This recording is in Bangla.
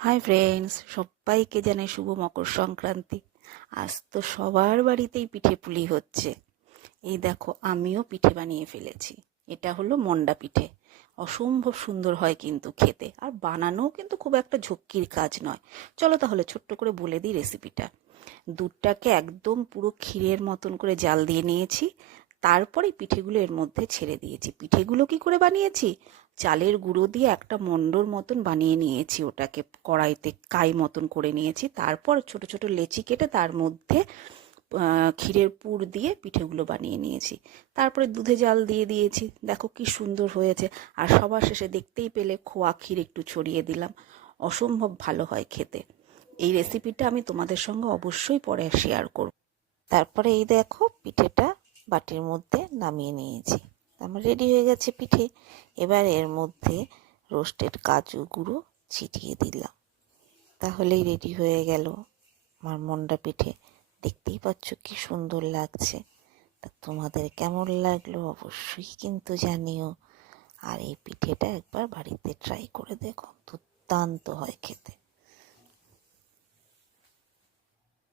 হাই ফ্রেন্ডস সবাইকে জানাই শুভ মকর সংক্রান্তি। আজ তো সবার বাড়িতেই পিঠে পুলি হচ্ছে। এই দেখো, আমিও পিঠে বানিয়ে ফেলেছি। এটা হলো মন্ডা পিঠে। অসম্ভব সুন্দর হয় কিন্তু খেতে। আর বানানোও কিন্তু খুব একটা ঝক্কির কাজ নয়। চলো তাহলে ছোট্ট করে বলে দিই রেসিপিটা দুধটাকে একদম পুরো ক্ষীরের মতন করে জাল দিয়ে নিয়েছি। তারপরে পিঠেগুলো এর মধ্যে ছেড়ে দিয়েছি। পিঠেগুলো কি করে বানিয়েছি? চালের গুঁড়ো দিয়ে একটা মন্ডর মতন বানিয়ে নিয়েছি ওটাকে, কড়াইতে কাই মতন করে নিয়েছি। তারপর ছোট ছোট লেচি কেটে তার মধ্যে ক্ষীরের পুর দিয়ে পিঠেগুলো বানিয়ে নিয়েছি। তারপরে দুধে জাল দিয়ে দিয়েছি। দেখো কি সুন্দর হয়েছে। আর সবার শেষে দেখতেই পেলে খোয়া ক্ষীর একটু ছড়িয়ে দিলাম। অসম্ভব ভালো হয় খেতে। এই রেসিপিটা আমি তোমাদের সঙ্গে অবশ্যই পরে শেয়ার করব। তারপরে এই দেখো পিঠেটা বাটির মধ্যে নামিয়ে নিয়েছি। আমার রেডি হয়ে গেছে পিঠে। এবার এর মধ্যে রোস্টেড কাজু গুঁড়ো ছিটিয়ে দিলাম। তাহলেই রেডি হয়ে গেল আমার মন্ডা পিঠে। দেখতেই পাচ্ছ কি সুন্দর লাগছে। তা তোমাদের কেমন লাগল অবশ্যই কিন্তু জানিও। আর এই পিঠেটা একবার বাড়িতে ট্রাই করে দেখো। দুর্দান্ত হয় খেতে।